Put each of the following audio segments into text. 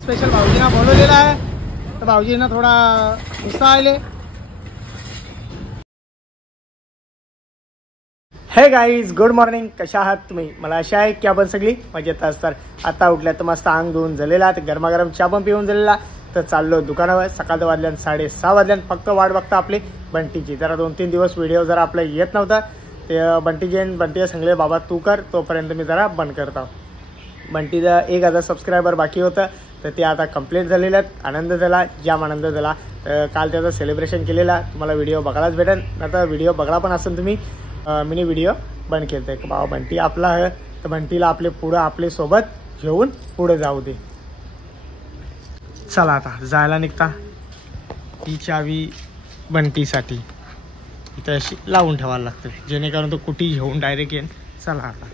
Special भाऊजींना बोलवलेला आहे, तर भाऊजींना थोडा गुस्सा आले. हे गाईज, गुड मॉर्निंग. कशा आहात तुम्ही? मला आशा आहे की आपण सगळी मजेत असतात. आता उठल्या तर मस्त अंग धुवून झालेला, तर गरमागरम चहा पण पिऊन झालेला. तर चाललो दुकानावर. सकाळचं वाजल्यान 6:30 वाजल्यान. फक्त वाट बघता आपली बंटीची. जरा 2-3 दिवस व्हिडिओ जरा आपला येत नव्हता, ते बंटीचे सांगले बाबा तू कर, तोपर्यंत मी जरा बंद करतो. बंटीचा 1000 सबस्क्रायबर बाकी होतं, तर ते आता कंप्लीट झालेलं आहेत. आनंद झाला, जाम आनंद झाला. तर काल त्याचं सेलिब्रेशन केलेला तुम्हाला व्हिडिओ बघायलाच भेटेल. आता व्हिडिओ बघला पण असेल तुम्ही. मिनी व्हिडिओ बंद केलं आहे. बाबा बंटी आपला आहे, तर बंटीला आपले सोबत घेऊन पुढे जाऊ दे. चला आता जायला निघता. ही चावी बंटीसाठी इथं अशी लावून ठेवायला लागते, जेणेकरून तो कुठे घेऊन डायरेक्ट येईन. चला आता.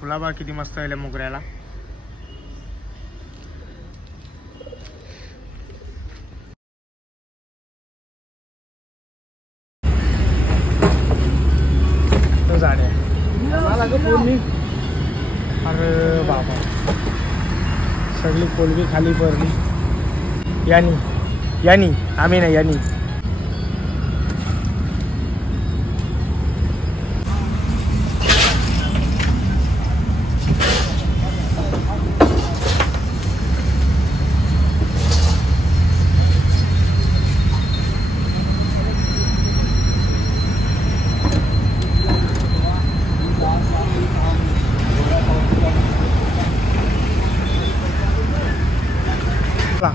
फुलाबा किती मस्त आहे मोगऱ्याला. झाडे पूर्णी. अरे बाबा, सगळी कोलबी खाली पडली. यानी आम्ही नाही, यानी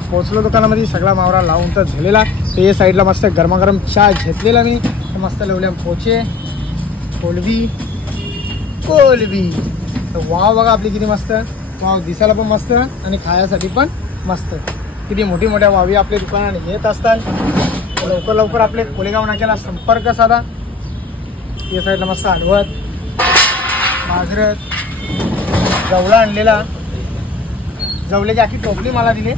पोचलो दुकानामध्ये. सगळा मावरा लावून तर झालेला. ते साईडला मस्त गरमागरम चहा घेतलेला मी. मस्त लावल्या पोचे कोलबी. तर वाव बघा आपली किती मस्त. वाव दिसायला पण मस्त आणि खाण्यासाठी पण मस्त. किती मोठ्या वावी आपल्या दुकानाने येत असतात. लवकर आपले कोलेगाव नाक्याला संपर्क साधा. या साईडला मस्त हलवत, माजरत, जवळा आणलेला. जवल्याची आखी टोपली मला दिली.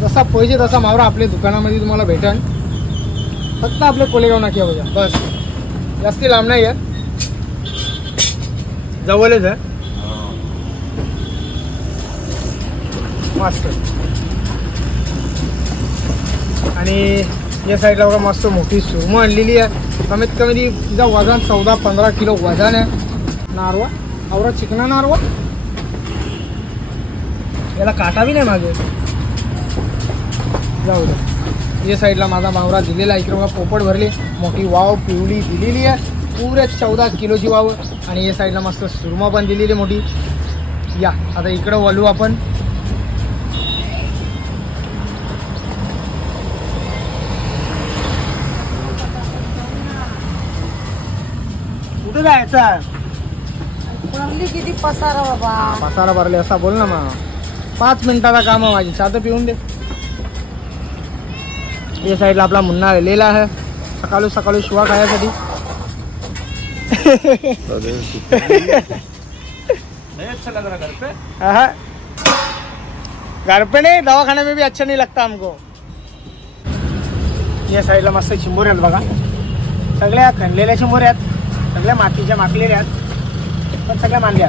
जसा पाहिजे तसा मावरा आपल्या दुकानामध्ये तुम्हाला भेटेल. फक्त आपले कोलेगाव नाक्या बघा, बस. जास्ती लांब नाही आहे, जवळच आहे. मस्त. आणि या साईडला बघा मस्त मोठी सुरमई आणलेली आहे. कमीत कमी तिचं वजन 14-15 किलो वजन आहे. नारवा आवरा चिकना नारवा, याला काटा बी नाही मागे. जाऊ दे. या साईडला माझा मावरा दिलेला आहे. इकडे बघा पोपट भरली. मोठी वाव पिवळी दिलेली आहे, पुऱ्या 14 किलोची वाव. आणि या साईडला मस्त सुरमा पण दिलेली मोठी. या आता इकडं वळू आपण. कुठे जायचं? किती पसारा बाबा. पसारा भरले असा बोल ना मग. 5 मिनिटाचा काम आहे माझी. चहा तर पिऊन दे. ये साइडला आपला मुन्ना आलेला आहे सकाळी शिवा खाण्यासाठी. घर पे नहीं, दवाखाने में भी अच्छा नहीं लगता हमको. या साईडला मस्त चिंबोऱ्या आहेत बघा. सगळ्या खणलेल्या चिंबोऱ्या आहेत, सगळ्या मातीच्या माकलेल्या आहेत, पण सगळ्या मानल्या.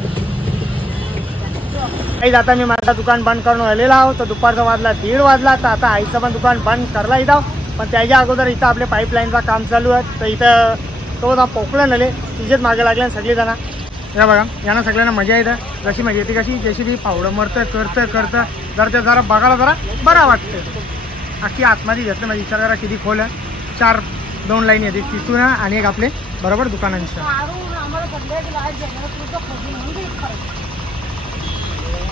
काही आता मी माझं दुकान बंद करून आलेला आहोत. तर दुपारचा वाजला 1:30 वाजला. तर आता आईचं पण दुकान बंद करला इथं. पण त्याच्या अगोदर इथं आपले पाईपलाईनचं काम चालू आहे. तर इथं तो पोकळण आले, तिचेच मागे लागले सगळेजण. या बघा, यांना सगळ्यांना मजा येतं. जशी मजा येते कशी, जशी ती पावडं मरतं करतं जर ते जरा बघायला जरा बरा वाटते. अख्खी आतमध्ये घेतलं म्हणजे विचार करा किती खोल आहे. 2 लाईन येते तिथून आणि एक आपले बरोबर दुकानांच्या.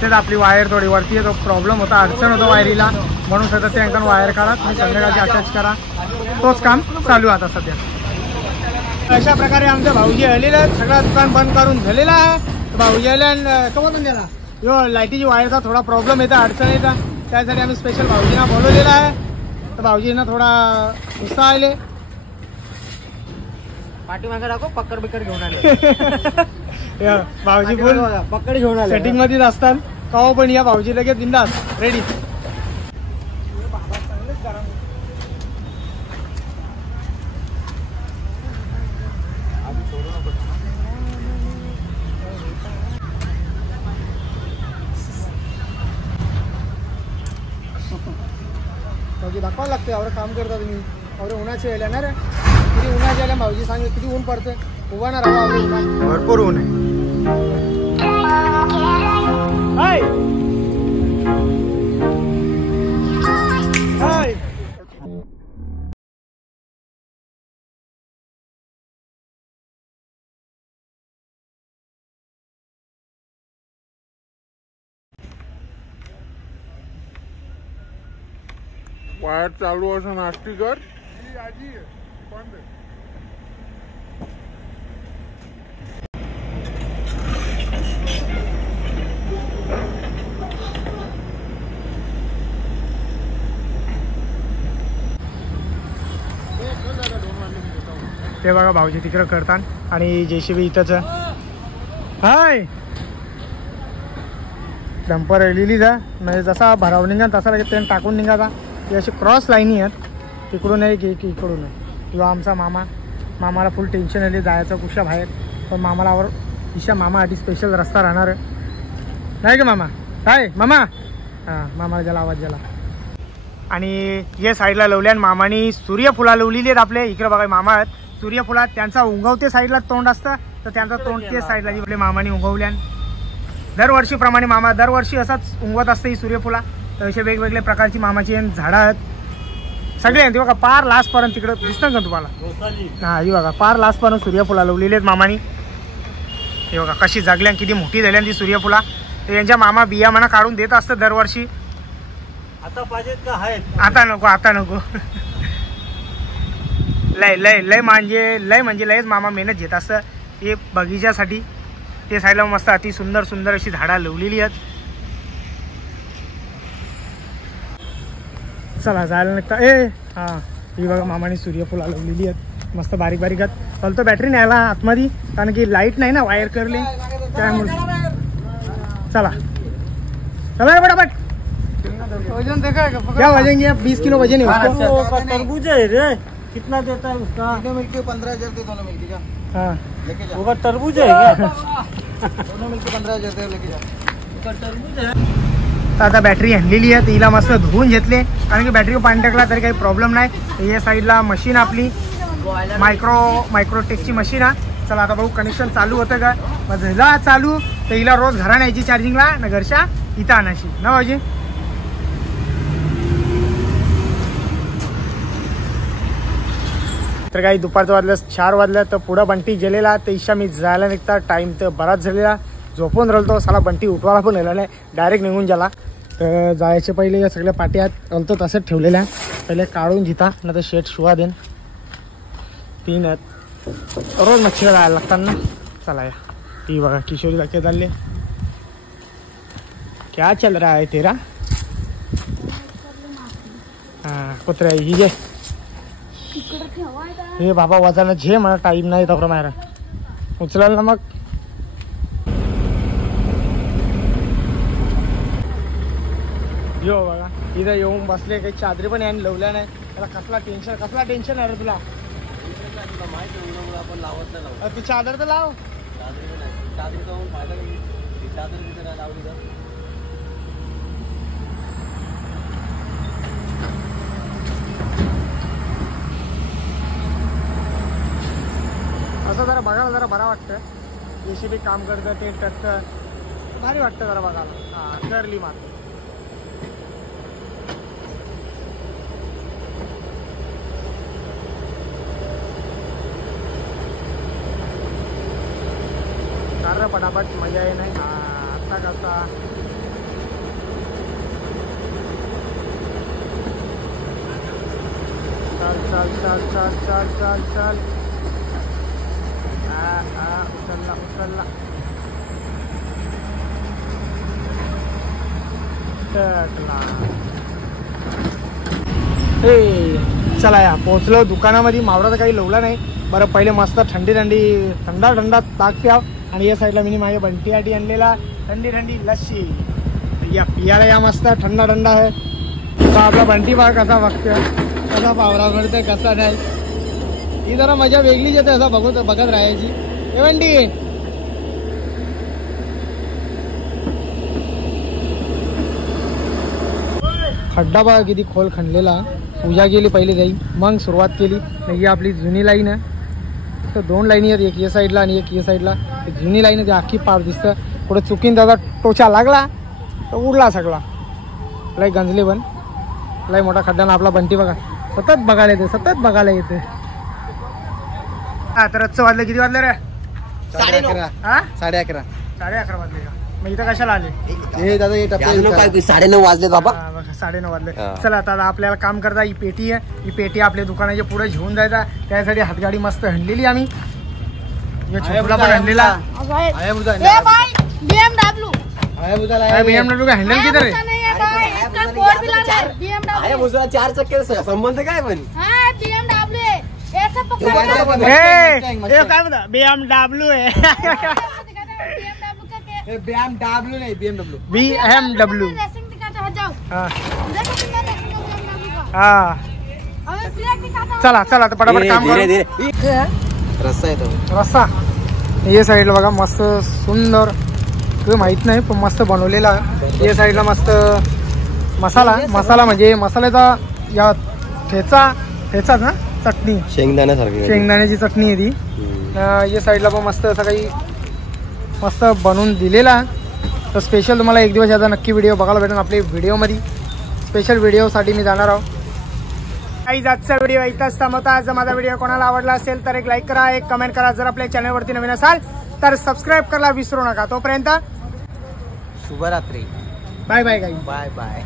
तेच आपली वायर थोडी वरती आहे. तो प्रॉब्लेम होता, अडचण होतं वायरीला, म्हणून सध्या ते अंकन वायर काढा, तुम्ही संध्याकाळची अटॅच करा. तोच काम चालू आहे आता सध्या. अशा प्रकारे आमच्या भाऊजी आलेले आहेत. सगळं दुकान बंद करून झालेलं आहे. भाऊजी आले आणि तो पण गेला. यो लाईटीची वायरचा थोडा प्रॉब्लेम येतं, अडचण येतं. त्यासाठी आम्ही स्पेशल भाऊजींना बोलवलेला आहे. तर भाऊजींना थोडा गुस्सा आले. पाठीमागे टाको, पकड बिकड घेऊन आले. भाऊजी बोल पकड घेऊन आले. सेटिंग मध्येच असतात. कवा पण या भाऊजी लगेच बिंदास रेडी. झोपायला लागते यावर काम करता तुम्ही अरे उन्हाचे यायला ना रे किती उन्हाचे यायला भाऊजी सांगे किती ऊन पडते उभा ना राहा उन्हात भरपूर ऊन आहे हाय वायर चालू असं नाश्ती कर ते बघा भाऊजी तिकडं करतात आणि JCB इथंच हाय डंपर राहिलेली जा म्हणजे जसा भराव निघा तसा लगेच ट्रेन टाकून निघाचा ती अशी क्रॉस लाईनी आहेत तिकडून आहे की इकडून आहे किंवा आमचा मामाला फुल टेन्शन आले जायचं कुशा बाहेर पण मामालावर ईशा मामासाठी स्पेशल रस्ता राहणार नाही का मामा काय मामा हां मामाला ज्याला आवाज झाला आणि या साईडला लावल्यान मामानी सूर्यफुला लावलेली आहेत आपले इकडे बघा मामा आहेत सूर्यफुलात त्यांचा उंगवते साईडला तोंड असतं तर त्यांचा तोंड ते साईडला जी आपले मामानी उंगवल्यान दरवर्षीप्रमाणे मामा दरवर्षी असाच उंगवत असतं ही सूर्यफुला तर असे वेगवेगळे प्रकारची मामाची झाडं आहेत सगळे आहेत बघा पार लास्टपर्यंत तिकडं दिसतं का तुम्हाला हां ही बघा पार लास्टपर्यंत सूर्यफुला लावलेली आहेत मामानी हे बघा कशी जागल्यान किती मोठी झाल्यान ती सूर्यफुला तर यांच्या मामा बिया म्हणा काढून देत असतं दरवर्षी आता पाहिजेत का आहेत आता नको लय म्हणजे लयच मामा मेहनत घेत असतं हे बगीच्यासाठी ते साईडला मस्त अति सुंदर अशी झाडं लावलेली आहेत चला जायला निघता हां ही बघा मामाने सूर्यफुला लावलेली आहेत मस्त बारीक आहेत चलतो बॅटरी न्यायला आतमध्ये कारण की लाईट नाही ना वायर करले त्यामुळे चला फटाफट वजन देखा क्या वजन है 20 किलो वजन है उसको तरबूज है रे कितना देता है उसका मिलके 15,000 दे दोनों मिलके जा हाँ लेके जा वो तरबूज है क्या दोनों मिलके 15,000 दे लेके जा तरबूज है आता बॅटरी आणलेली आहे तिला मस्त धुवून घेतले कारण की बॅटरी पाणी टाकला तरी काही प्रॉब्लेम नाही या साईडला मशीन आपली मायक्रोटेकची मशीन आहे चला आता भाऊ कनेक्शन चालू होतं का मग झाला चालू तर हिला रोज घरा न्यायची चार्जिंगला ना घरच्या इथं आणायची ना भाऊजी तर काही दुपारचं वाजलं 4 वाजलं तर पुढं बंटी गेलेला तर ईशा मी जायला निघता टाईम तर बराच झालेला झोपून राहिलो साला बंटी उठवायला पण आला नाही डायरेक्ट निघून गेला तर जायचे पहिले या सगळ्या पाट्यात अलतो तसंच ठेवलेल्या पहिले काढून घेता ना तर शेट शिवा देन 3 आहेत रोज मच्छीला जायला लागतात ना चला या ती बघा किशोरी जाके चालले क्या चल रहा है तेरा हां कुत्रा ही जे हे बाबा वजन झे मला टाईम नाही तर मारा उचलाल ना मग यो बघा इथं येऊन बसले काही चादरी पण याने लावल्या नाही त्याला कसला टेन्शन आहे रे तुला तू चादर तर लाव असं जरा बघायला जरा बरं वाटतं JCB काम करतं ते ट्रॅक्टर भारी वाटतं जरा बघायला हां करली मात्र कार पटापट मजा आहे नाही आता कसा चल उचलला चला या पोहोचलो दुकानामध्ये मावरा तर काही लावला नाही बरं पहिले मस्त थंडा ताक प्याव आणि या साईडला मी माझ्या बंटीसाठी आणलेला थंडी लस्सी या पियाला या मस्त थंडा आहे तो आपला बंटी बघा कसा बघतोय कसा पावरा भरतोय कसा नाही ही जरा मजा वेगळीच येते असं बघत राहायची हे बंटी खड्डा बघा किती खोल खणलेला पूजा केली पहिली गाई, मग सुरुवात केली. ही आपली जुनी लाईन आहे. तर 2 लाईनी आहेत, एक या साईडला आणि एक या साईडला. जुनी लाईन आहे, अख्खी पार दिसतं. पुढे चुकीन दादा टोचा लागला तर उडला सगळा. लय गंजले पण लय मोठा खड्डा. आपला बंटी बघा सतत बघायला येते, सतत बघायला येते. तर आजचं वाजलं किती वाजलं रे? 11:30. हा 11:30. 11:30 वाजले का? मग इथं कशाला आले? हे दादा हे टप्पे 9:30 वाजले बाबा. हा, बघा 9:30 वाजले. चला आता आपल्याला काम करता. ही पेटी आहे, ही पेटी आपल्या दुकानाच्या पुढे घेऊन जायचा. त्यासाठी हातगाडी मस्त हणलेली आम्ही. छोटूला पण हणलेला. BMW का हँडल किती रे? 4 चक्के संबंध काय पण काय म्हणता BMW आहे. BMW नाही BMW. BMW. हा चला चला आता पटापट काम करू. रस्ता येतो. रस्सा ये साईडला बघा मस्त सुंदर, काही माहित नाही पण मस्त बनवलेला. ये साईडला मस्त मसाला म्हणजे मसाल्याचा या ठेचाच ना चटणी, शेंगदाण्याची चटणी आहे ती. या साईडला पण मस्त असं काही मस्त बनवून दिलेला. तर स्पेशल तुम्हाला एक दिवस याचा नक्की व्हिडिओ बघायला भेटेल आपल्या व्हिडिओमध्ये. स्पेशल व्हिडिओसाठी मी जाणार आहोत. काही आजचा व्हिडिओ इथंच थांबवता. जर माझा व्हिडिओ कोणाला आवडला असेल तर एक लाईक करा, एक कमेंट करा. जर आपल्या चॅनलवरती नवीन असाल तर सबस्क्राईब करायला विसरू नका. तोपर्यंत शुभरात्री. Bye bye guys. Bye bye.